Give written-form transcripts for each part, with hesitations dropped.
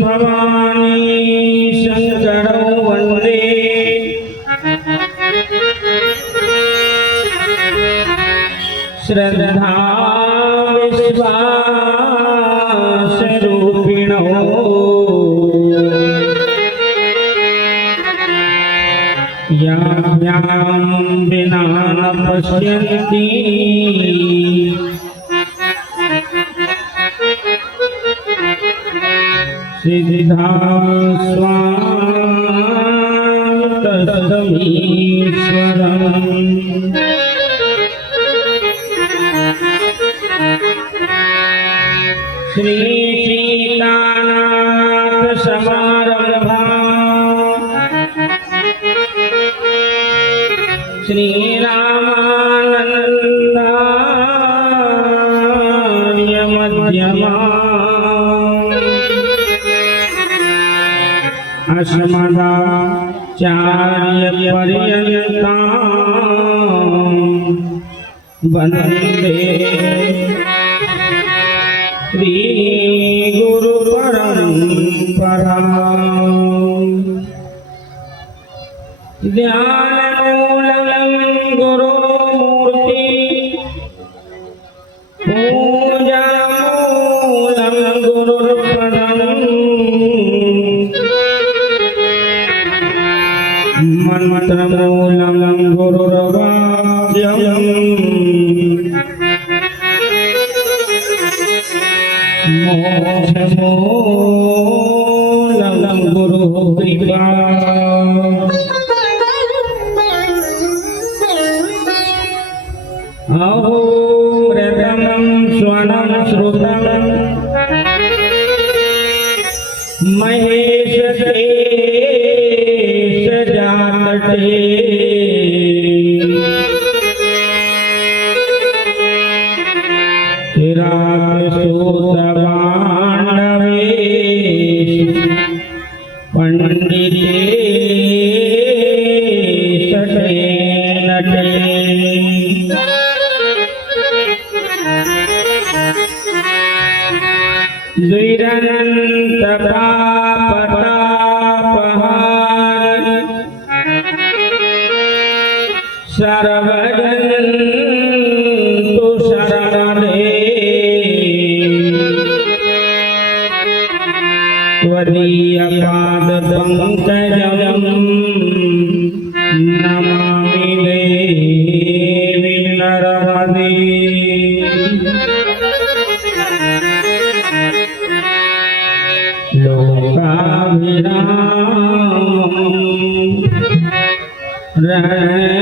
भवानी शंकरौ वंदे श्रद्धा विश्वास रूपिणौ याभ्यां विना न पश्यन्ति सिद्धा स्वान्तसमीश्वरम् श्री सीतानाथ समारंभा श्री रामानन्दार्य मध्यमा अस्मदाचार्यपर्यन्तां वन्दे श्री गुरु परम्पराम्। ध्यानमूलं गुरुमूर्ति पूजामूलं गुरुपदम् मंत्रमूलं गुरुर्वाक्यम् मोक्षमूलं गुरुकृपा। अहो प्रथमं स्वनं श्रुतं महेश जाते पंडिते सटे नटे द्विरनंत पापतापहार सर्वजन्तु शरणदे त्वदीयपादपङ्कजं नमामि देवी नरमदे। लोकाभिरामम् रणरङ्गधीरम्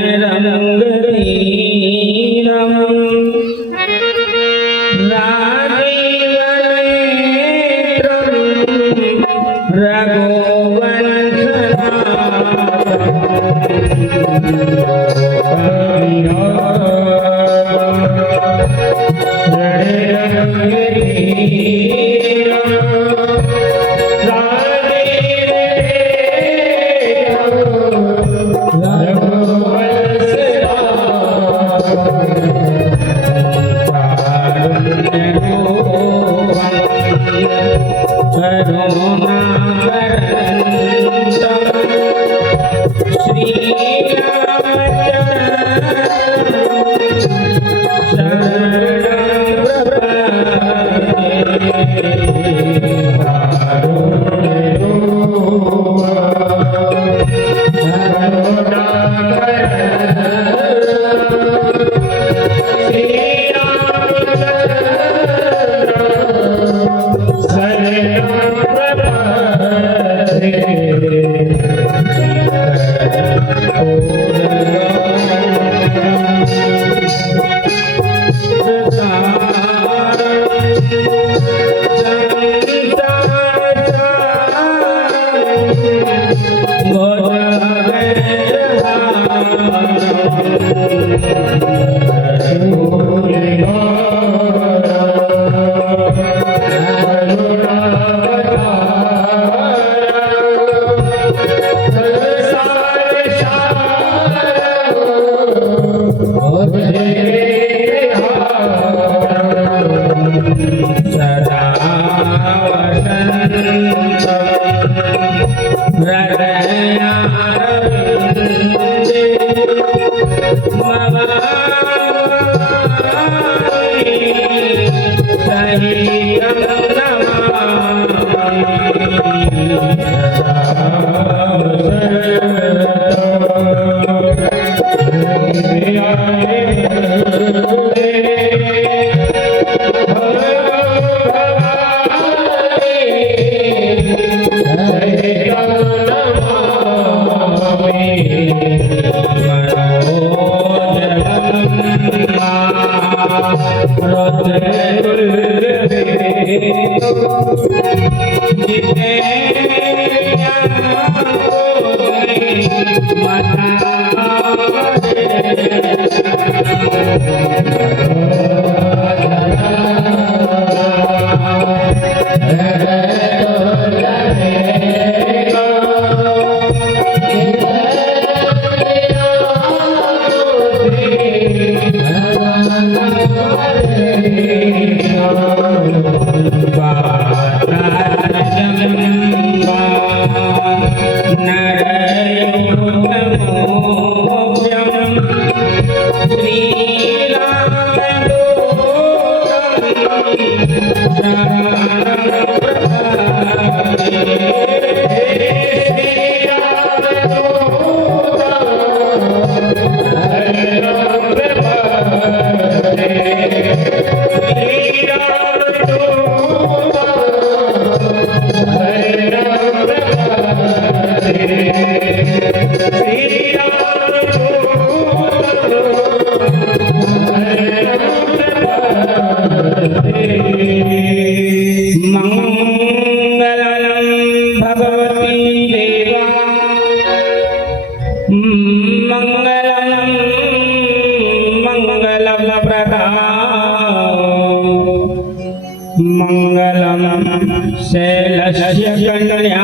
शैलस्य कन्या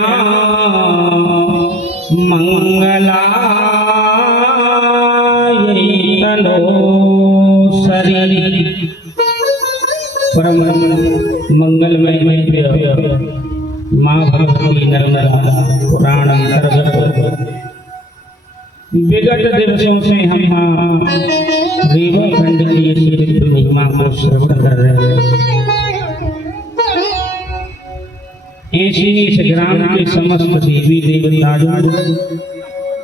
मंगलायै तनो शरीर। परम मंगलमय माँ भगवती नर्मदा पुराण अंतर्गत विगत दिवसों से हम रीवा खंड की दिव्य महिमा को श्रवण कर रहे हैं। ऐसी इस ग्राम के समस्त देवी देवता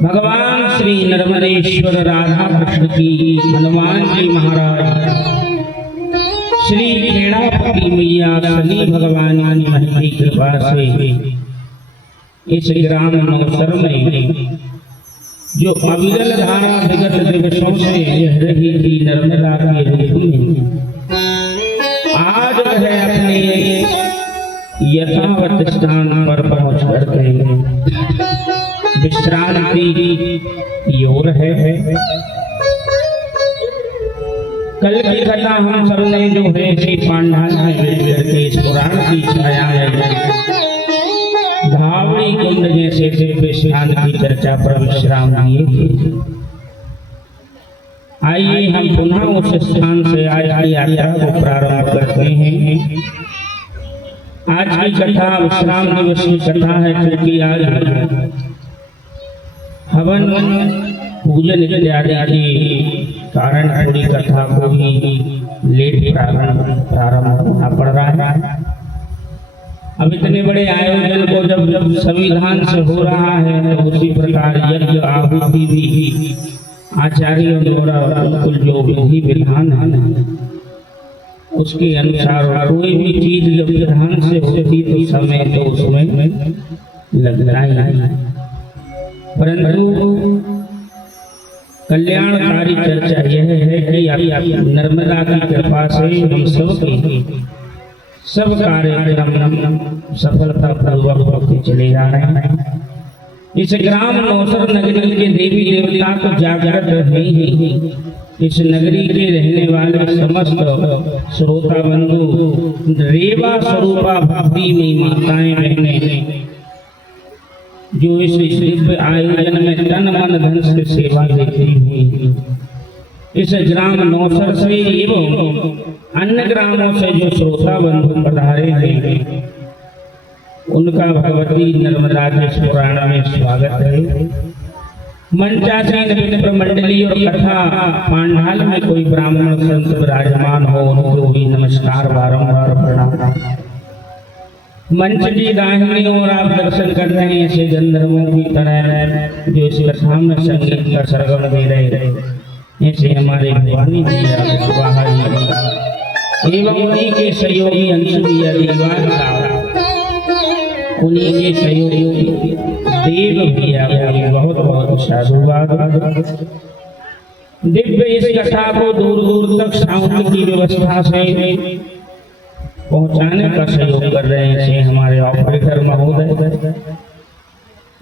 भगवान श्री नर्मदेश्वर राधा कृष्ण की, हनुमान जी महाराज, श्री खेड़ापति मैया, शनि भगवान की कृपा से इस ग्राम नौसर में जो अविरल धारा विगत दिवसों से बह रही थी नर्मदा के रूप में, आज वह अपने यथावत स्थान पर पहुंच करके विश्रांति की ओर है। कल की कथा हम सबने जो है श्री पांडाल के इस पुराण की छाया है धावड़ी कुंड जैसे दिव्य स्थान की चर्चा पर विश्राम लिए थे। आइए हम पुनः उस स्थान से आज की यात्रा को प्रारंभ करते हैं। आज की कथा विश्राम दिवस की कथा है, क्योंकि आज हवन पूजन इत्यादि के कारण थोड़ी कथा को ही लेट प्रारंभ होना पड़ रहा है। अब इतने बड़े आयोजन को जब संविधान से हो रहा है तो उसी प्रकार यज्ञ आहुति भी आचार्यों द्वारा बिल्कुल जो विधि विधान है उसके अनुसार कोई भी चीज जब विधान से होती तो समय तो उसमें लगना ही है। परंतु कल्याणकारी चर्चा यह है कि नर्मदा की कृपा से हम सब कार्यक्रम सफलतापूर्वक होते चले जा रहे हैं। इस ग्राम नौसर नगरी के देवी देवता को जागृत रहे हैं। इस नगरी के रहने वाले समस्त श्रोता बंधु रेवा स्वरूपा भक्ति में माताएं बहनें जो इस दिव्य आयोजन में तन मन धन से सेवा देती हुई इस ग्राम नौसर से एवं अन्य ग्रामों से जो श्रोता बंधु पधारे हैं उनका भगवती नर्मदा के पुराण में स्वागत है। मंचासीन विप्र मंडली और कथा पांडाल में कोई ब्राह्मण संत विराजमान हो उनको भी नमस्कार बारंबार प्रणाम। मंच की दाहिनी ओर आप दर्शन कर रहे हैं ऐसे गंधर्वों की तरह जो इस कथा में संगीत का सरगम दे रहे ऐसे हमारे भवानी जी एवं उन्हीं के सहयोगी अंशुदी अलीवाल साहब, उन्हीं के सहयोगी देव भी आ गए। बहुत बहुत साधुवाद। दिव्य इस कथा को दूर दूर तक साउंड की व्यवस्था से पहुंचाने का सहयोग कर रहे हैं हमारे ऑपरेटर महोदय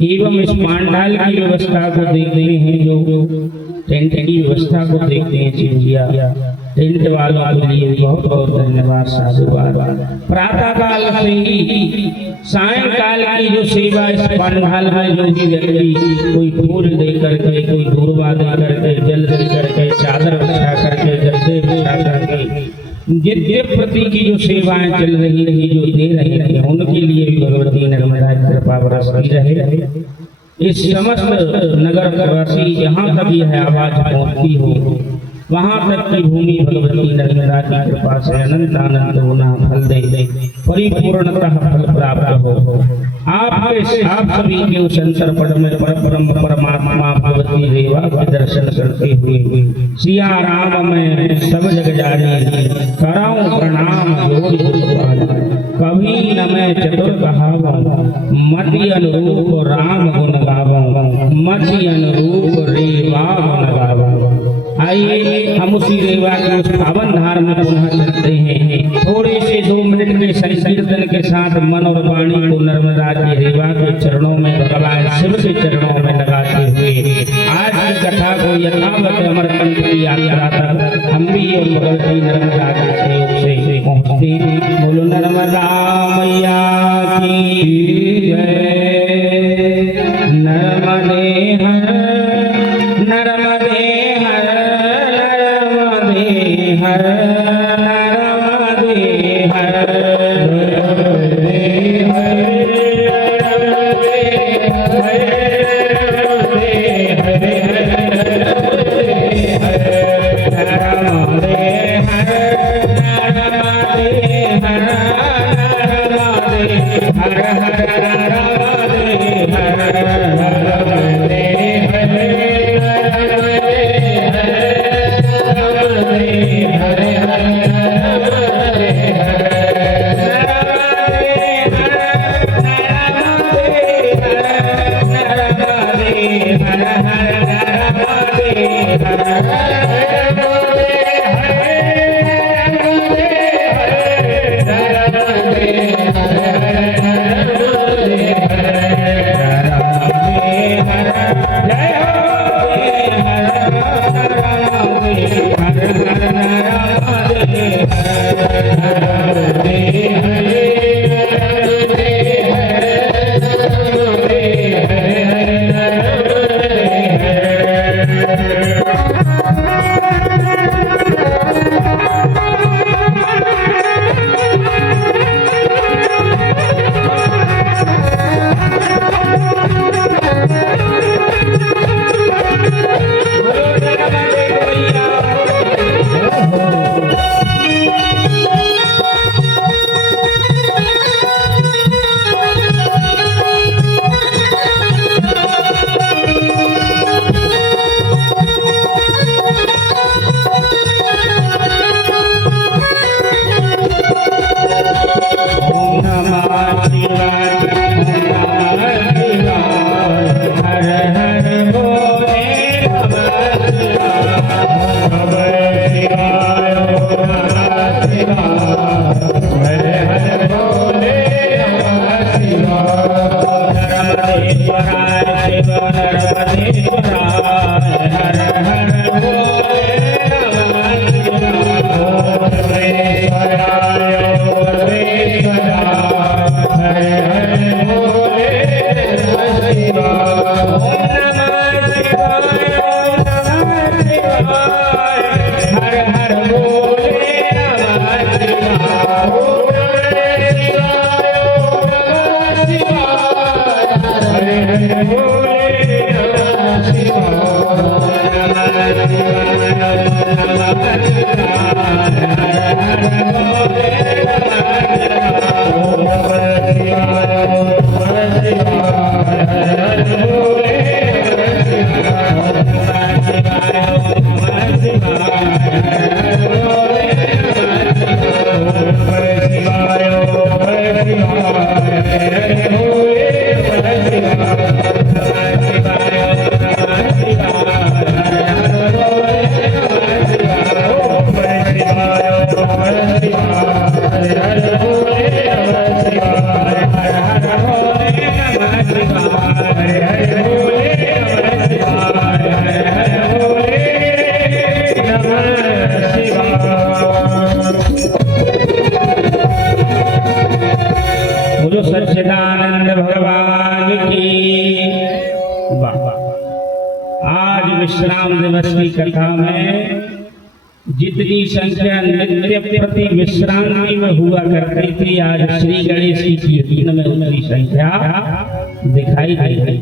एवं इस पांडाल की व्यवस्था को देखते हैं जो टेंट की व्यवस्था को देखते हैं चिड़िया टेंट वालों के लिए बहुत बहुत धन्यवाद साधुवाद। प्रातः काल से ही सायंकाल की जो सेवा इस पांडाल में जो भी व्यक्ति कोई फूल दे करके कोई दूरवा दे करके जल दे करके चादर बिछा करके गद्दे बिछा करके जितने प्रति की जो सेवाएं चल रही है जो दे रही है उनके लिए भी भगवती नर्मदा की कृपा बरसती रहे। इस समस्त नगर वासी जहाँ तक यह आवाज पहुँचती हो वहाँ तक की भूमि भगवती नर्मदा की कृपा से अनंत आनंद होना फल दे परिपूर्णतः फल प्राप्त हो। आप सभी के उस अंतरपट में परम परमात्मा भगवती रेवा के दर्शन करते हुए सिया राम में सब जग जाने कराऊं प्रणाम कभी न मैं चतुर कहावं मति अनुरूप राम गुण गावं मति अनुरूप रेवा गुण गावं। आइए हम उसी रेवा के उस पावन धार में पुनः चलते हैं। थोड़े से 2 मिनट के संकीर्तन के साथ मन और वाणी को नर्मदा की रेवा के चरणों में भगवान शिव के चरणों में लगाते हुए आज की कथा को यथावत अमरकंठ की यात्रा तक हम भी और भगवती नर्मदा के सहयोग से पहुँचते हैं। बोलो नर्मदा मैया की जय। नर्मदे हर नर्मदे हर हर नर्मदे हर हर हर बोलो सच्चिदानंद भगवान की। आज विश्राम दिवस की कथा में जितनी संख्या नित्य प्रति विश्रांति में हुआ करती थी, आज श्री गणेश की कीर्तन में उतनी संख्या दिखाई दी।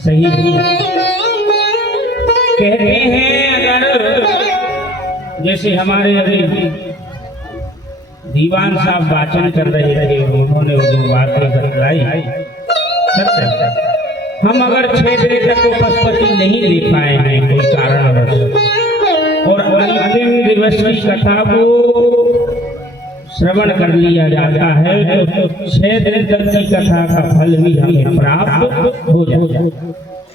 सही कहते हैं, अगर जैसे हमारे अभी दीवान साहब वाचन कर रहे थे, उन्होंने जो बातें बतलाई सत्य। हम अगर 6 दिन तक उपस्थिति नहीं दे पाए हैं कोई कारणवश, और अंतिम दिवस की कथा को श्रवण कर लिया जाता है, तो 6 दिन तक की कथा का फल भी हमें प्राप्त हो जाता है।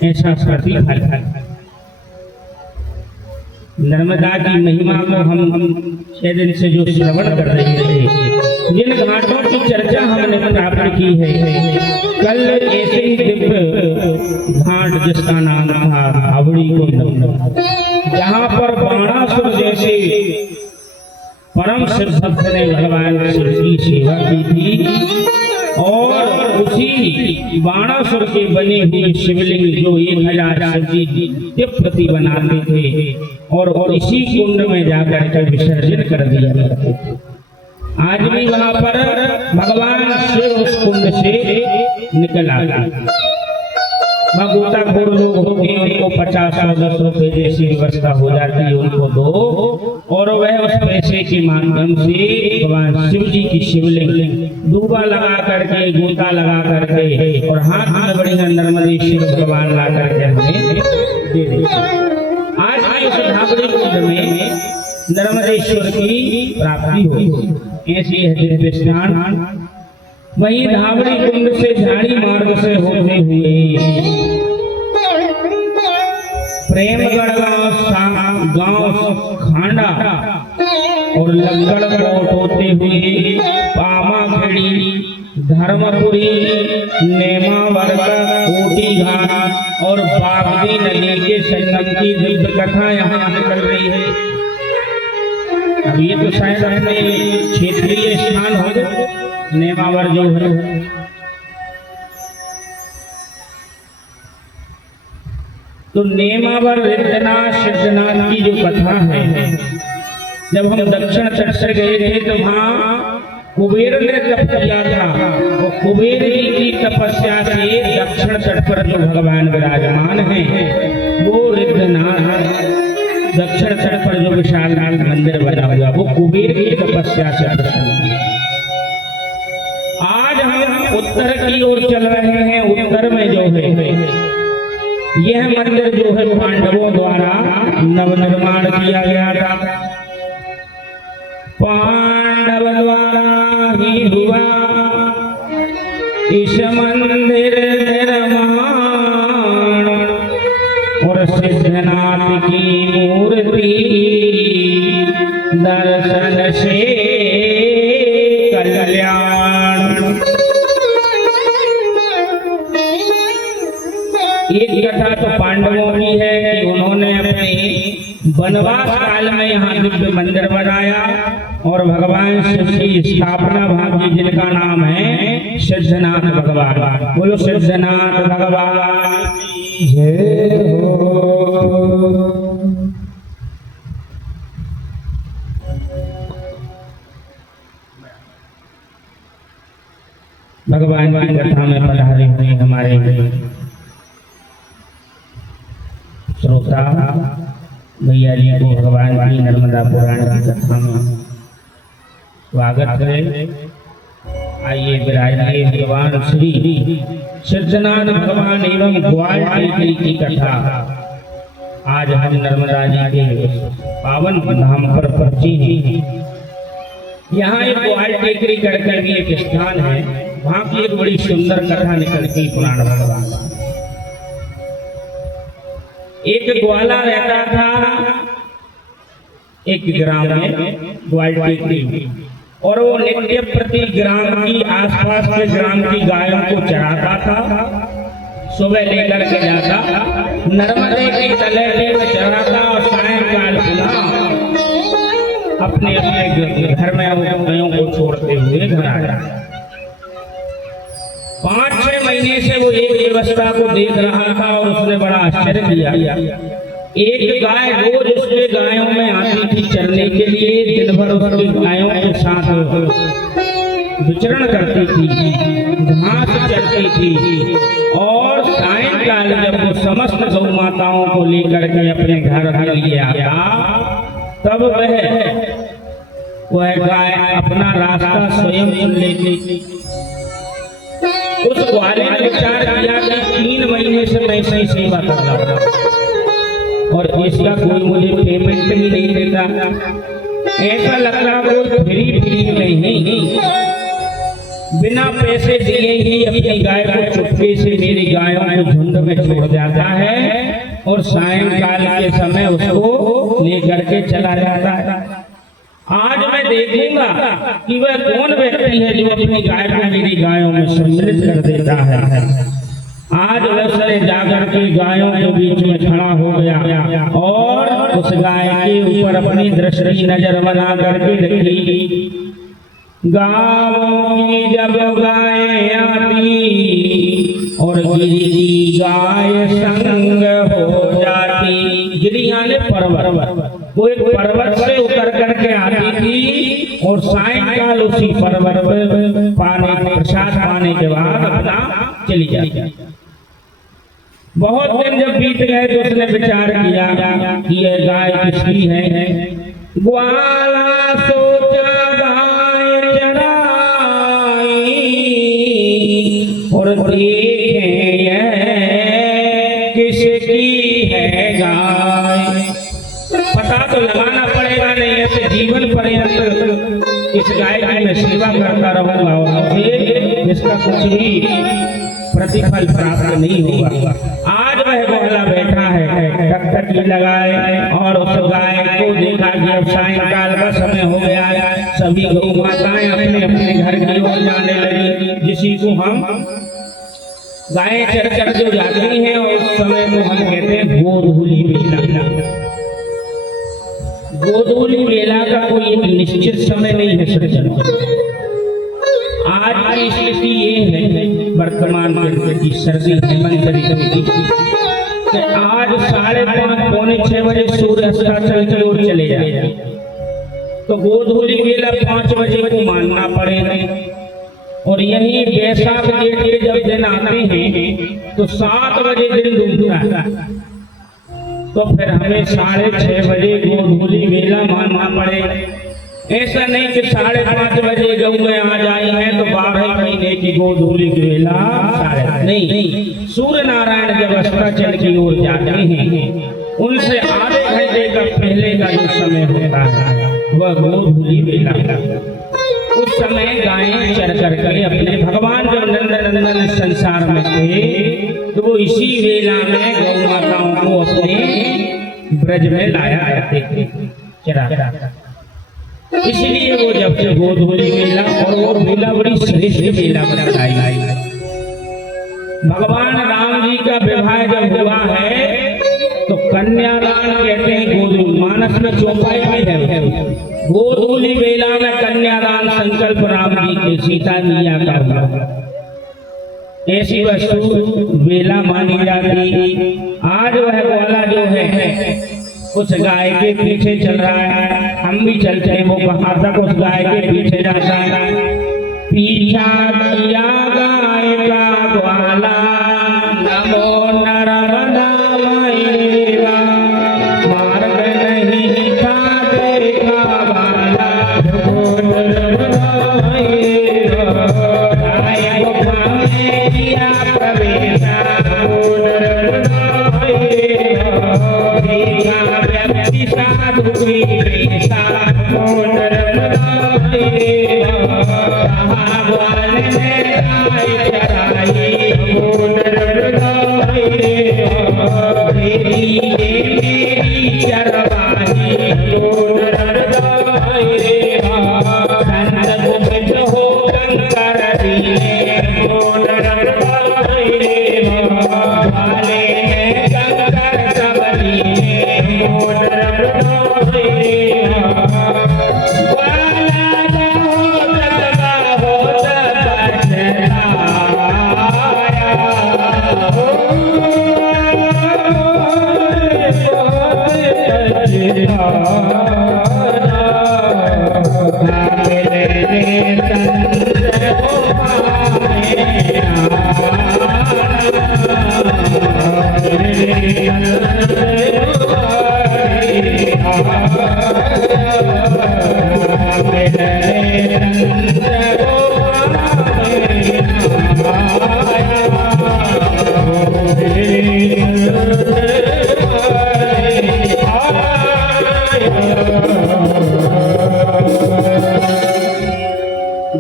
ऐसा प्रतिफल है। नर्मदा की महिमा को हम 6 दिन से जो श्रवण कर रहे थे, जिन घाटों की चर्चा हमने प्राप्त की है, कल ऐसे ही दिव्य घाट जिसका नाम था धावड़ी कुंड, जहाँ पर बाणासुर जैसे परम सिद्ध भक्त ने भगवान शिव की सेवा की थी, और उसी बाणासुर के बने हुए शिवलिंग जो 1000 शिव जी के प्रति बनाते थे, और इसी कुंड में जाकर के विसर्जन कर दिया करते थे। आज भी वहां पर भगवान शिव उस कुंड से निकल आते। वहाँ गोताखोर लोग होते हैं, उनको 50 और 10 रुपए जैसी व्यवस्था हो जाती है, उनको दो, और वह उस पैसे के माध्यम से भगवान शिव जी की शिवलिंग डूबा लगा करके, गोता लगा करके, और हाथ में बढ़िया नर्मदेश्वर भगवान ला करके हमें दे देते। आज भी उस धावड़ी कुंड में नर्मदेश्वर की प्राप्ति होगी। ऐसी है दिव्य स्नान। वही धावड़ी कुंड से झाड़ी मार्ग से होते हुए प्रेमगढ़ गांव खांडा और लंगड़ कोट होते हुए पामाखेड़ी, धर्मपुरी, नेमावर, कोटी घाट और बागदी नदी के संगम की दिव्य कथा यहाँ निकल रही है। अब ये तो शायद अपने क्षेत्रीय स्थान हो, नेमावर जो है, तो नेमावर रिद्धनाथ सिद्धनाथ की जो कथा है, जब हम दक्षिण तट से गए थे तो वहाँ कुबेर ने तप किया था, वो कुबेर जी की तपस्या से दक्षिण तट पर जो भगवान विराजमान हैं, वो रिद्धनाथ दक्षिण तट पर जो विशालनाथ मंदिर बना हुआ, वो कुबेर की तपस्या से प्रसन्न है। आज हम उत्तर की ओर चल रहे हैं। उत्तर में जो है, यह मंदिर जो है पांडवों द्वारा नवनिर्माण किया गया था। पांडव द्वारा ही हुआ इस मंदिर निर्माण, और सिद्धनाथ की मूर्ति दर्शन से कल्याण। एक कथा तो पांडवों की है कि उन्होंने अपने वनवास काल में यहाँ दिव्य मंदिर बनाया, और भगवान शिव की स्थापना भागी, जिनका नाम है सिद्धनाथ भगवान। बोलो सिद्धनाथ भगवान जय हो। भगवान की कथा में पधारे हुए हमारे श्रोता भैया जी को भगवान की नर्मदा पुराण की कथा में स्वागत है। आइए विराजिए भगवान श्री सिद्धनाथ भगवान एवं ग्वाल टेकरी की कथा। आज हम नर्मदा जी के पावन धाम पर पहुंचे हैं। यहाँ एक ग्वाल टेकरी करके भी एक स्थान है, वहाँ की एक बड़ी सुंदर कथा निकलती पुराण भगवान। एक ग्वाला रहता था एक ग्राम में, ग्वाल टेकरी, और वो नित्य प्रति ग्राम की आसपास के ग्राम की गायों को चराता था। सुबह लेकर के जाता, नर्मदे की तलहटी में चराता और सायंकाल पुनः अपने अपने घर में गायों को छोड़ते हुए घर आया। 5-6 महीने से वो एक व्यवस्था को देख रहा था और उसने बड़ा आश्चर्य किया। एक गाय रोज उसके गायों में आती थी चरने के लिए, दिन भर उसकी गायों के साथ विचरण करती थी, घास चरती थी, और सायंकाल जब वो समस्त गौ माताओं को लेकर के अपने घर के लिए आया, तब वह गाय अपना रास्ता स्वयं चुन लेती थी। उस ग्वाले ने विचार किया कि 3 महीने से मैं इसकी सेवा कर रहा था और इसका कोई मुझे पेमेंट भी नहीं देता। ऐसा लगता कोई फ्री में ही बिना पैसे दिए ही अपनी गाय को चुपके से मेरी गायों को झुंड में छोड़ जाता है और सायंकाल के समय उसको लेकर के चला जाता है। आज मैं देखूंगा कि वह कौन व्यक्ति है जो अपनी गाय को मेरी गायों में सम्मिलित कर देता है। आज वह सरे जाकर के गायों के बीच में खड़ा हो गया और उस गाय के ऊपर अपनी दृष्टि नजर बना करके रखी। गाँवों की जब गाय आती और गिरी की गाय संग हो जाती। गिरी यानी पर्वत, वो एक पर्वत से उतर करके आती थी और सायंकाल उसी पर्वत पर प्रसाद पाने के बाद अपना चली जाती। बहुत दिन जब बीत गए तो उसने विचार किया कि यह गाय किसकी है। ग्वाला सोचा गाय चराई और देखें यह किसकी है गाय। पता तो लगाना पड़ेगा, नहीं ऐसे जीवन पर्यंत इस गाय की मैं सेवा करता रहूंगा और मुझे इसका कुछ भी प्रतिफल प्राप्त नहीं होगा। आज वह ग्वाला बैठा है, टकटकी लगाए और उस गाय को देखा कि अब सायंकाल का समय हो गया है। सभी गौ माताएं अपने अपने घर की ओर जाने लगी, जिसी को हम गायें चर चर जो जाती हैं और उस समय को हम कहते हैं गोधूली बेला। गोधूली बेला का कोई एक निश्चित समय नहीं है सज्जन। आज की स्थिति ये है वर्तमान की सर्दी हेमंत ऋतु कि आज 5:30 पौने 6 बजे सूर्य अस्ताचल की ओर चले जाए तो गोधूली बेला 5 बजे को मानना पड़ेगा। और यही बैसाख जेठ के जब दिन आते हैं तो 7 बजे दिन डूबता है, तो फिर हमें 6:30 बजे गोधूली बेला मानना पड़ेगा। ऐसा नहीं कि 5:30 बजे गौ में आ जाए हैं तो 12 महीने की गोधूली बेला नहीं। सूर्य नारायण जब अस्ताचल की ओर जाते हैं उनसे आधे घंटे का पहले का जो समय होता है वह गोधूली बेला। उस समय गायें चर करके अपने भगवान जब नंदन संसार में थे तो वो इसी बेला में गौ माताओं को अपने ब्रज में लाया करते थे चरा। इसलिए वो जब से गोधूली बेला, और वो बेला बड़ी श्रेष्ठ बेला बताई। भगवान राम जी का विवाह जब हुआ है तो कन्यादान कहते हैं। गोधूली मानस में चौपाई में है, गोधूली बेला में कन्यादान संकल्प राम जी के सीता मैया का हुआ। ऐसी वस्तु बेला मानी जाती। आज वह ग्वाला जो है उस गाय के पीछे चल रहा है, हम भी चलते हैं। वो कहाँ तक उस गाय के पीछे जाता है। पीछा किया किया प्रवेश व्यक्ति साधु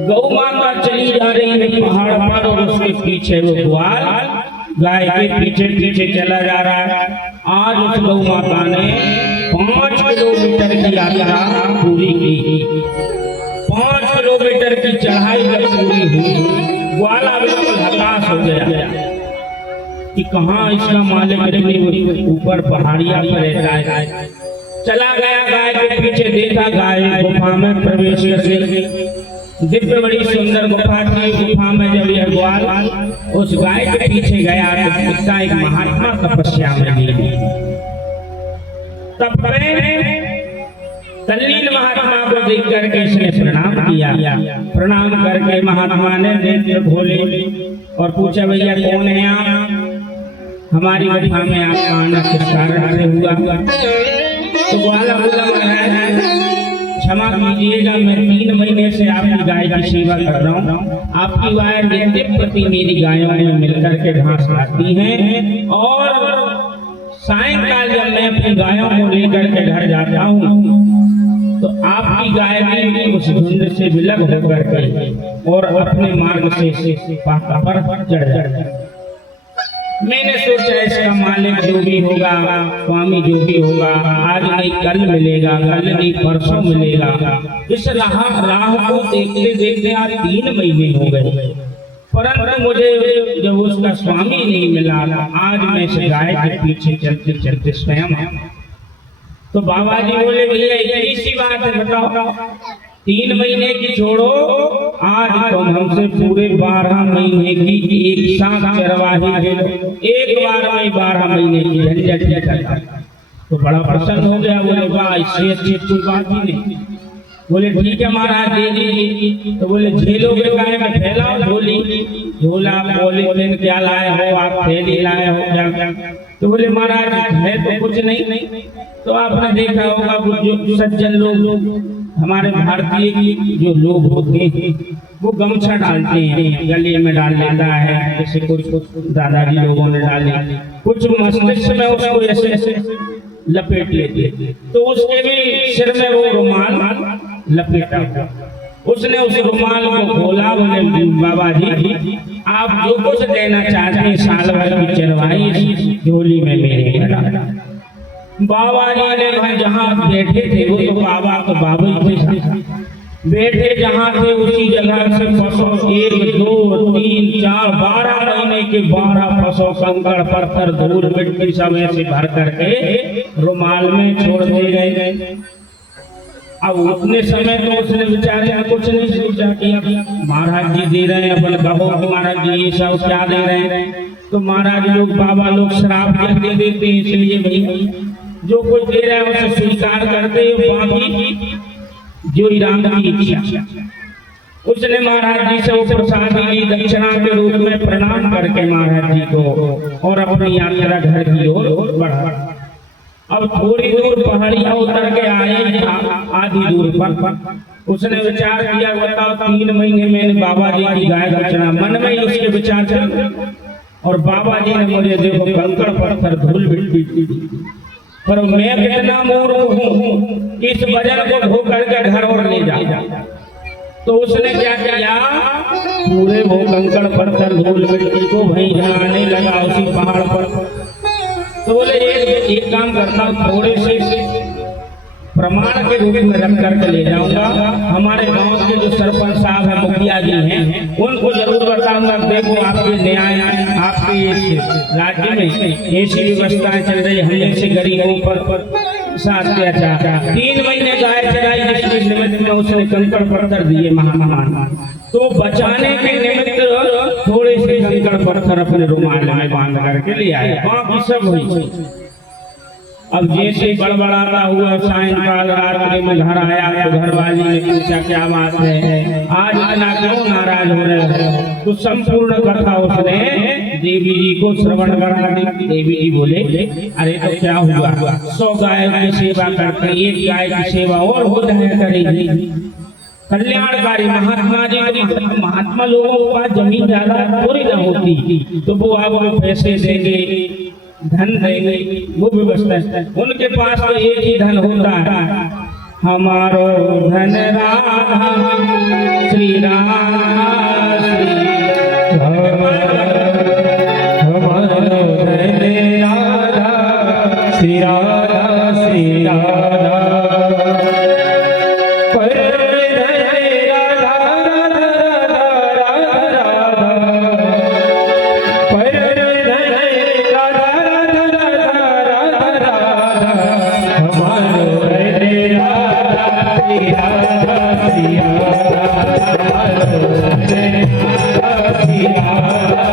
गौ माता चली जा रही है पहाड़ पर और उसके पीछे वो ग्वाल गाय के पीछे पीछे चला जा रहा है। आज उस गौ माता ने 5 किलोमीटर की यात्रा पूरी की। 5 किलोमीटर की चढ़ाई जब पूरी हुई, ग्वाला बिल्कुल हताश हो गया कि कहाँ इसका मालिक इतनी ऊपर पहाड़िया पर रहता है। चला गया गाय के पीछे, देखा गाय गुफा में प्रवेश कर गई। दिव्य बड़ी सुंदर गुफा थी। गुफा में जब यह ग्वाल उस गाय के पीछे गया तो उसका एक महात्मा तपस्या में लीन। तब तल्लीन महात्मा को देख करके इसने प्रणाम किया। प्रणाम करके महात्मा ने नेत्र खोले और पूछा, भैया कौन है आप? हमारी गुफा में आपका आना किस कारण से हुआ? तो ग्वाला बोला, क्षमा कीजिएगा, मैं 3 महीने से आपकी गाय की सेवा कर रहा हूँ। आपकी गाय नित्य प्रति मेरी गायों में मिलकर के घास खाती हैं और सायंकाल जब मैं अपनी गायों को लेकर के घर जाता हूँ तो आपकी गाय भी उस झुंड से विलग होकर के और अपने मार्ग से पाका पर चढ़ जाता। मैंने सोचा इसका मालिक जो भी होगा, स्वामी जो भी होगा, आज नहीं कल मिलेगा, कल नहीं परसों मिलेगा। इस राह को देखते देखते आज 3 महीने हो गए, परंतु मुझे जब उसका स्वामी नहीं मिला, आज मैं इस गाय के पीछे चलते चलते स्वयं। तो बाबा जी बोले, भैया यही सी बात है, बताओ 3 महीने की छोड़ो, आज तुम हमसे पूरे 12 महीने की एक साथ चरवाही दे दो। एक बार में 12 महीने की झंझट नहीं करता। तो बड़ा प्रसन्न हो गया। बोले, वाह, इससे अच्छी कोई बात ही नहीं। बोले, ठीक है महाराज, दे दीजिए। तो बोले, झेलोगे गाय में फैलाओ झोली। झोला बोले, क्या लाए हो आप? थैली लाए हो क्या? तो बोले, महाराज है तो कुछ नहीं। तो आपने देखा होगा जो सज्जन लोग हमारे भारतीय की जो लोग होते हैं वो गमछा डालते हैं, गले में डाल लेता है, जैसे कुछ दादाजी लोगों ने डाले, कुछ मस्तिष्क में उसको ऐसे लपेट लेते। तो उसके भी सिर में वो रुमाल लपेटा। उसने उस रुमाल को खोला। बोले, बाबा जी आप जो कुछ देना चाहते हैं साल भर की चरवाही झोली में मेरे डाला। बाबा जी ने जहाँ बैठे थे वो तो बाबा ही थे, बैठे जहाँ थे उसी जगह से पशु 1 2 3 4 12 महीने के 12 पशु कंकड़ पत्थर धूल मिट्टी सब ऐसे भर करके रुमाल में छोड़ दिए गए। अब उतने समय तो उसने बेचारे ने कुछ नहीं सोचा कि महाराज जी दे रहे हैं, अपन कहो महाराज जी ये सब क्या दे रहे हैं। तो महाराज लोग, बाबा लोग श्राप दे देते हैं, इसलिए भाई जो कुछ दे रहा है उसे स्वीकार करते हैं, बाकी जो राम की इच्छा। उसने महाराज जी से वो प्रसाद ली दक्षिणा के रूप में, प्रणाम करके महाराज जी को और अपनी यात्रा घर की ओर बढ़ा। अब थोड़ी दूर पहाड़ियां उतर के आए, आधी दूर पर उसने विचार किया, बताओ 3 महीने में बाबा जी की गाय बचना, मन में ही उसके विचार चल। और बाबा जी ने मुझे देखो कंकड़ पत्थर धूल मिट्टी दी, पर मैं कितना मूर्ख हूँ, इस वजन को ढो करके घर और ले जा। तो उसने क्या किया, पूरे वो कंकड़ पत्थर धूल मिट्टी को वहीं जलाने लगा उसी पहाड़ पर। तो बोले एक काम करता हूँ, थोड़े से प्रमाण के रूप में रख करके ले जाऊंगा, हमारे गांव के जो सरपंच साहब हैं, मुखिया जी हैं, उनको जरूर बताऊंगा, देखो आपके न्याय, आपके इस राज्य में ऐसी व्यवस्थाएं चल रही, हम जैसे गरीबों पर अत्याचार। 3 महीने गाय चराई, जिसके निमित्त में उसने कंकड़ पत्थर दिए महामान, तो बचाने के निमित्त थोड़े से कंकड़ पत्थर अपने रुमाल में बांध करके ले आए, बाकी सब हुई। अब जैसे बड़बड़ाता हुआ सायंकाल रात्रि में घर आया, तो घर वाली ने पूछा क्या बात है, आज इतना क्यों नाराज हो रहे हो? तो संपूर्ण कथा उसने देवी जी को श्रवण करा दी। देवी जी बोले, अरे तो क्या हुआ, 100 गायों की सेवा करते, एक गाय की सेवा और हो जाया करेगी, कल्याणकारी। महात्मा जी, महात्मा लोगों के पास जमीन ज्यादा थोड़ी ना होती, तो वो आपको पैसे देंगे, धन देंगे, वो व्यवस्था है। उनके पास तो एक ही धन होता है, हमारो धन राधा श्री राधा, हमारो धन Radha Shri Radha Shri Radha. Hare Rama, Hare Rama,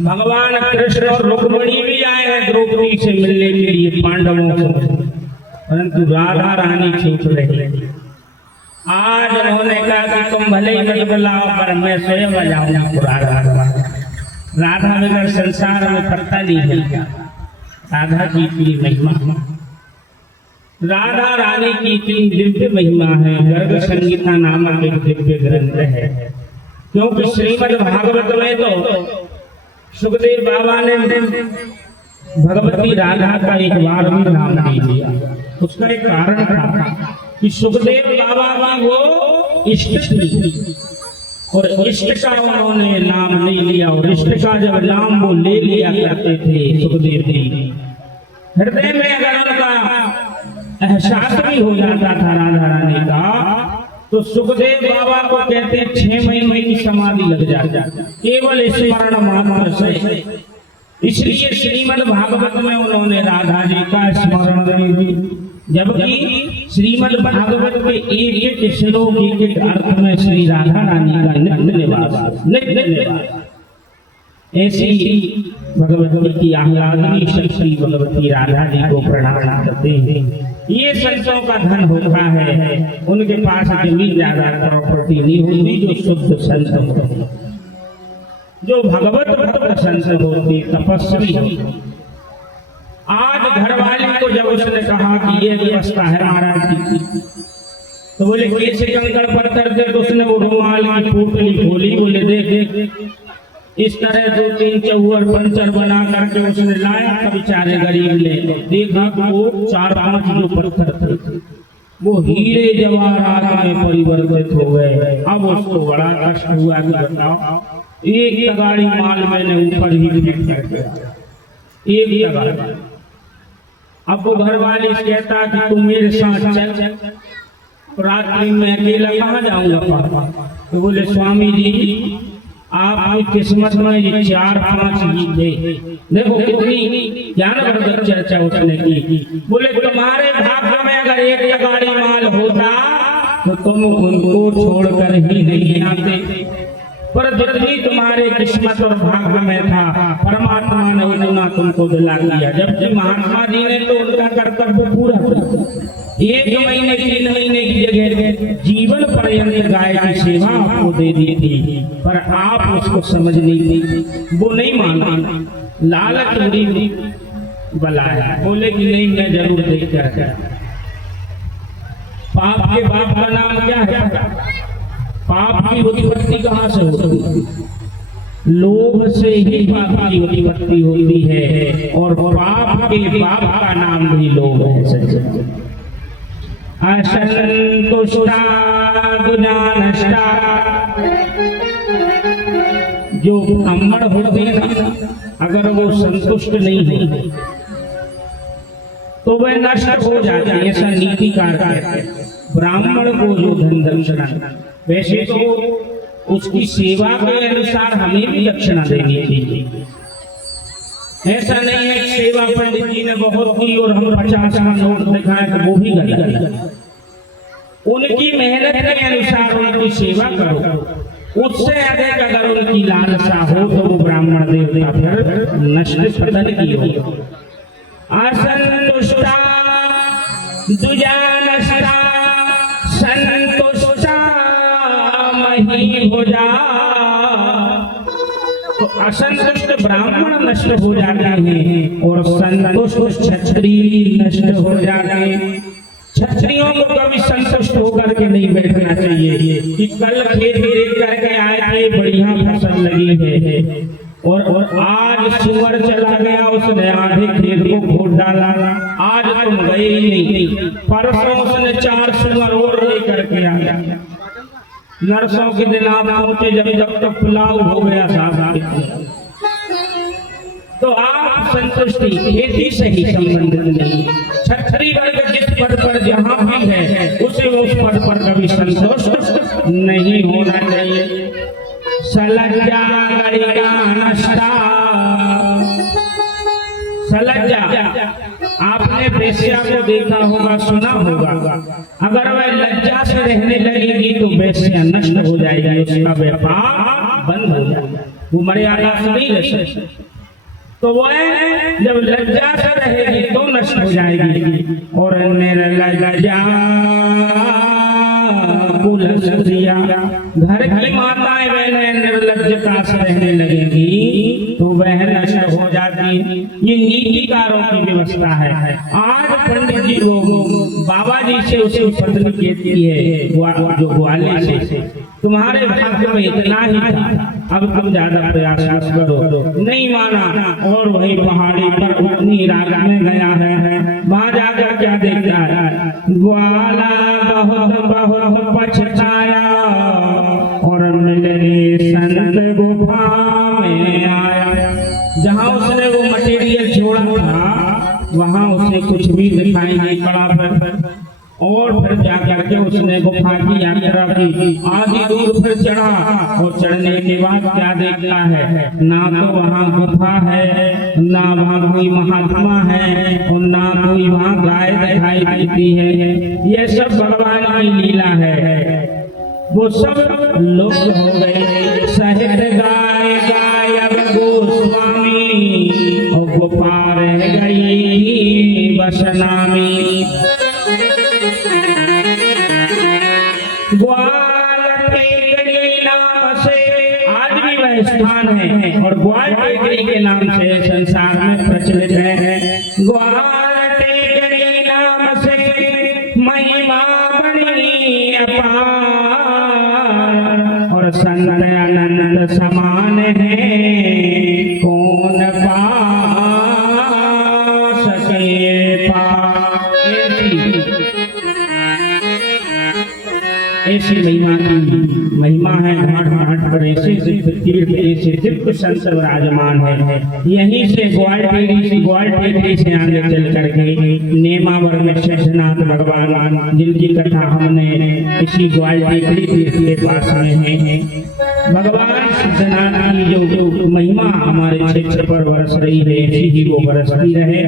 भगवान कृष्ण और रुक्मिणी भी आए हैं द्रौपदी से मिलने के लिए पांडवों को, परंतु राधा रानी छूट रही। आज उन्होंने कहा कि तुम भले ही मत बुलाओ पर मैं स्वयं आ जाऊंगा। राधा बगैर संसार में पत्ता नहीं हिलता। राधा जी की महिमा, राधा रानी की इतनी दिव्य महिमा है। गर्ग संगीता नामक एक दिव्य ग्रंथ है, क्योंकि श्रीमद् भागवत में तो सुखदेव बाबा ने भगवती राधा का एक बार भी नाम नहीं लिया। उसका एक कारण था कि सुखदेव बाबा की वो इष्ट थी और इष्ट का उन्होंने नाम नहीं लिया, और इष्ट का जब नाम वो ले लिया करते थे सुखदेव जी, हृदय में अगर उनका एहसास भी हो जाता था राधा रानी का, तो सुखदेव बाबा को कहते 6 महीने की समाधि लग जाती केवल स्मरण मात्र से। इसलिए श्रीमद् भागवत में उन्होंने राधा जी का स्मरण नहीं दिया, जबकि श्रीमद् भागवत के एक एक श्लोक एक एक अर्थ में श्री राधा रानी का नित्य निवास। ऐसी भगवती की आह्लादनी शक्ति भगवती राधा जी को प्रणाम करते हैं। ये संतों का धन होता है, उनके पास जमीन ज्यादा प्रॉपर्टी नहीं होती, जो शुद्ध संत होते हैं, जो भगवत भक्त संत होते, तपस्वी होते। आज घरवाली को जब उसने कहा कि ये व्यवस्था है महाराज जी, तो बोले कैसे कंकड़ पत्थर दे, तो उसने वो रुमाल की पोटली खोली, बोले देख इस तरह 2-3 चौहर पंचर बना करके उसने लाया। तो बेचारे गरीब ने देखा कि वो 4-5 जो पत्थर थे वो हीरे जवाहरात में परिवर्तित हो गए। अब उसको बड़ा कष्ट हुआ कि बताओ, एक गाड़ी माल मैंने ऊपर ही फेंक कर दिया, एक गाड़ी। अब वो घर वाले कहता कि तुम मेरे साथ चल, रात्रि में अकेला कहाँ जाऊंगा पापा। तो बोले स्वामी जी आपकी किस्मत में ये 4-5 ही थे। देखो कितनी ज्ञानवर्धक चर्चा उसने की। बोले तुम्हारे भाग्य में अगर एक गाड़ी माल होता तो तुम उनको छोड़कर ही नहीं आते, पर जितनी तुम्हारे किस्मत और भाग्य में था परमात्मा ने उतना तुमको दिला दिया। जबकि महात्मा जी ने तो उनका कर्तव्य पूरा किया। 1 महीने 3 महीने की जगह जीवन पर्यंत गाय की सेवा आपको दे दी थी, पर आप उसको समझ नहीं दी, वो नहीं माना, लालच बुरी बला है। बोले कि नहीं मैं जरूर देख कर। पाप के बाप का नाम क्या है? पाप की उत्पत्ति कहाँ से होती है? लोभ से ही पाप की उत्पत्ति होती है, और पाप के बाप का नाम भी लोभ है। सच असंतुष्टा गुणानष्टा, जो अमर होते हैं अगर वो संतुष्ट नहीं है तो वह नष्ट हो जाते हैं। ऐसा नीतिकार कहते हैं। ब्राह्मण को जो धन दक्षिणा, वैसे तो उसकी सेवा के अनुसार हमें भी दक्षिणा देनी चाहिए। ऐसा नहीं है सेवा पंडित जी ने बहुत की और हम 50 का नोट दिखाए तो वो भी गलत। उनकी मेहनत के अनुसार उनकी सेवा करो। उससे अधिक अगर उनकी लालसा हो तो वो ब्राह्मण देवता फिर नष्ट पतन की हो। असंतुष्टा दुजानष्टा संतुष्टा मही भुजा। तो असंतुष्ट ब्राह्मण नष्ट हो जाते हैं और संतुष्ट क्षत्रिय नष्ट हो जाते हैं। क्षत्रियों को कभी संतुष्ट होकर के नहीं बैठना चाहिए कि कल खेत देख करके आए थे बढ़िया फसल लगी है और आज सुअर चला गया, उसने आधे खेत को खोद डाला, आज तुम गए ही नहीं, परसों उसने 4 सुअर और लेकर के आया। नरसों के दिन आप पहुंचे जब तक पुलाव हो गया साहब। तो आप संतुष्टि खेती से ही संबंधित नहीं। क्षत्रिय वर्ग जिस पद पर जहाँ भी है उसे उस पद पर कभी संतुष्ट नहीं होना चाहिए। सलज्जा गणिका नष्टा। सलज्जा, आपने वेश्या को देखा होगा, सुना होगा। अगर वह लज्जा से रहने लगेगी तो वेश्या नष्ट हो जाएगी, उसका व्यापार बंद हो जाएगा। वो मर्यादा से नहीं रह सकती। तो वह जब लज्जा से रहेगी तो नष्ट हो जाएगी। और निर्लज्जा कुल स्त्रिया, घर की माताएं बहनें निर्लज्जता से रहने लगेंगी तो वह नष्ट हो जाती। ये नीतिकारों की व्यवस्था है। आज पंडित जी लोग बाबा जी से उसकी पत्नी कहती है जो ग्वाले से, तुम्हारे भाग्य में इतना ही था, अब तुम ज्यादा प्रयास करो। नहीं माना और वही पहाड़ी पर अपनी राग में गया है। वहां जाकर क्या देखता है, ग्वाला बहुत बहुत पछताया और मिलने संत गुफा में आया। जहाँ उसने वो मटेरियल छोड़ा था वहाँ उसे कुछ भी दिखाई नहीं पड़ा। और फिर जाकर के उसने गुफा की यात्रा की, आधी दूर फिर चढ़ा और चढ़ने के बाद क्या देखता है, ना तो वहाँ गुफा है, ना वहाँ कोई महात्मा है और ना कोई वहाँ गाय दिखाई देती है। ये सब भगवान की लीला है। वो सब लोग हो गए सहित गाय गायब गोस्वामी और गुफा रह गई बसनामी। ग्वाल टेकरी नाम से आज भी वह स्थान है और ग्वाल टेकरी के नाम से संसार में प्रचलित है। ग्वाल टेकरी नाम से महिमा बड़ी अपार और संत अनंत समान है, कौन पा सके पार। ऐसी महिमा है। घाट घाट पर ऐसे तीर्थ ऐसे दिव्य संत विराजमान है। यहीं से ग्वाल टेकरी से आगे चल करके नेमावर में शेषनाथ भगवान जिनकी कथा हमने इसी ग्वाल टेकरी तीर्थ के पास में है। भगवान सिद्धनाथ की जो महिमा हमारे क्षेत्र पर बरस रही है ऐसी ही वो बरसती रहे।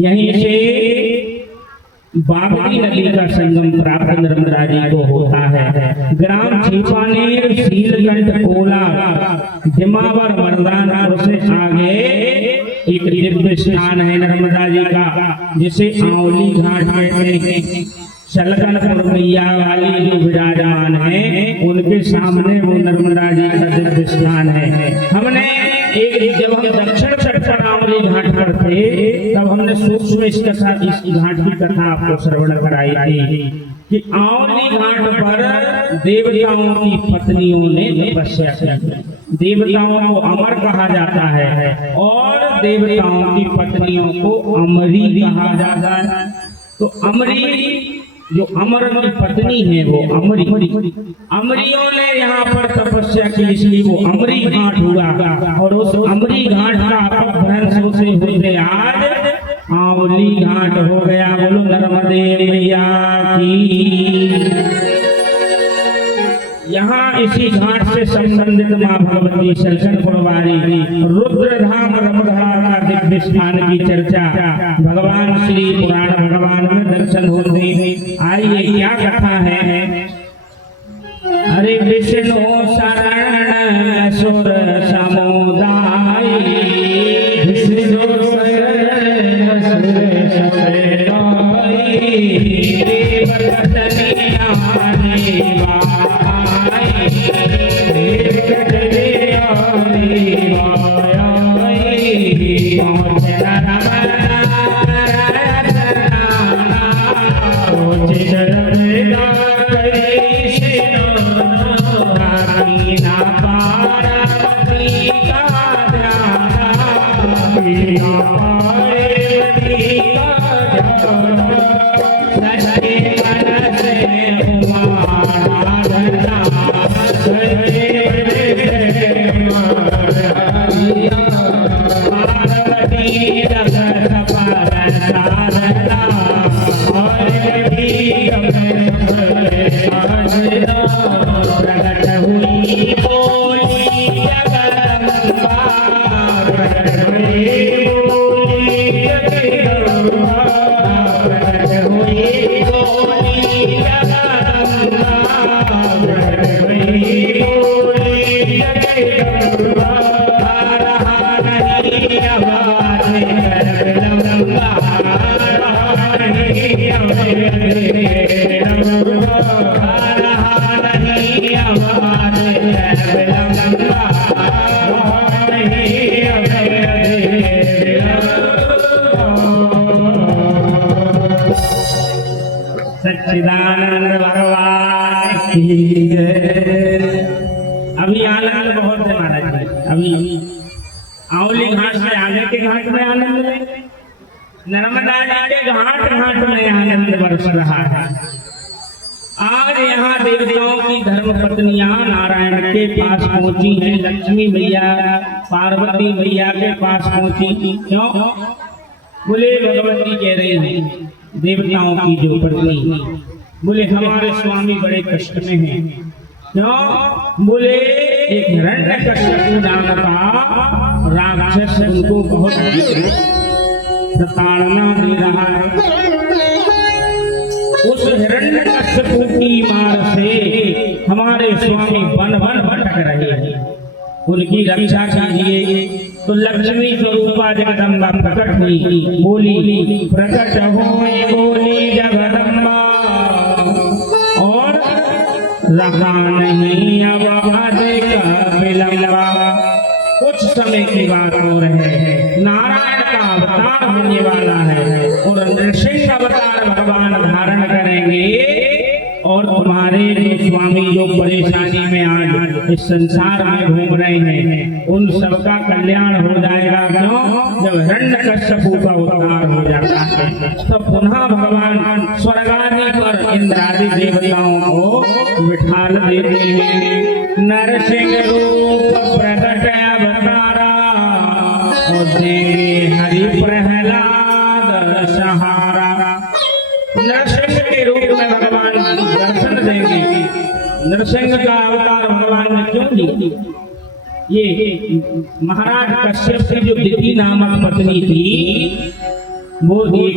यहीं से बागमती नदी का संगम प्राप्त नर्मदा जी को होता है। ग्राम छिपानेर, शीलगंज, कोलार, दिमावर, मर्दानपुर से आगे एक दिव्य स्थान है नर्मदा जी का जिसे आंवली घाट कहते हैं। सलकनपुर मैया वाली जो विराजमान है उनके सामने वो नर्मदा जी का दिव्य स्थान है। हमने जब हम दक्षिण तट पर आंवली घाट पर थे तब हमने सूक्ष्म इस घाट की कथा आपको श्रवण कराई थी कि आंवली घाट पर देवताओं की पत्नियों ने तपस्या की। देवताओं को अमर कहा जाता है और देवताओं की पत्नियों को अमरी कहा जाता है। तो अमरी जो अमर की पत्नी है वो अमरियों ने यहाँ पर तपस्या की, इसलिए वो अमरी घाट हुआ। और उस अमरी घाट का अपभ्रंश से होते आज आंवली घाट हो गया। बोलो नर्मदे मैया की। यहाँ इसी घाट से संबंधित माँ भगवती सलकनपुर वाली रुद्रधाम रमधारा दिव्य स्थान की चर्चा भगवान श्री पुराण भगवान में दर्शन होते हैं। आइए क्या कथा है। हरे विष्णु शरण सुर समुदाय, विष्णु शरण सुर समुदाय, Jai सच्चिदानंद भगवान की जय। अभी आनंद बहुत है महाराज जी। अभी आंवली घाट से आगे के घाट में आनंद है, नर्मदा जी के घाट घाट में आनंद बरस रहा है। आज यहाँ देवताओं की धर्म पत्नियां नारायण के पास पहुंची हैं। लक्ष्मी मैया पार्वती मैया के पास पहुंची। क्यों? बोले भगवती कह रही है देवताओं की जो पत्नी, बोले हमारे स्वामी बड़े कष्ट में हैं। क्यों? बोले एक हिरण्यकश्यप नाम का राक्षस उनको बहुत प्रताड़ना दे रहा है। उस हिरण्यकश्यप की मार से हमारे स्वामी वन वन भटक रहे हैं, उनकी रक्षा कीजिए। तो लक्ष्मी स्वरूपा जगदम्बा प्रकट हुई, बोली प्रकट होए बोली जगदम्बा, और रहा नहीं अब आधे का विलंबा। कुछ समय की बात हो रहे हैं, नारायण का अवतार होने वाला है और नृसिंह अवतार भगवान धारण करेंगे, और तुम्हारे जो स्वामी जो परेशानी में आज इस संसार में घूम रहे हैं उन सबका कल्याण हो जाएगा। क्यों? जब हिरण्यकश्यप का अवतार हो जाता है तब पुनः भगवान स्वर्गादि पर इंद्रादि देवताओं को बिठा देते हैं। नरसिंह रूप प्रकट अवतारा और देंगे हरि प्रहलाद सहारा। नरसिंह के रूप में भगवान दर्शन देंगे। नरसिंह का अवतार भगवान ने क्यों लिया? ये महाराज कश्यप की जो दिति नामक पत्नी थी वो एक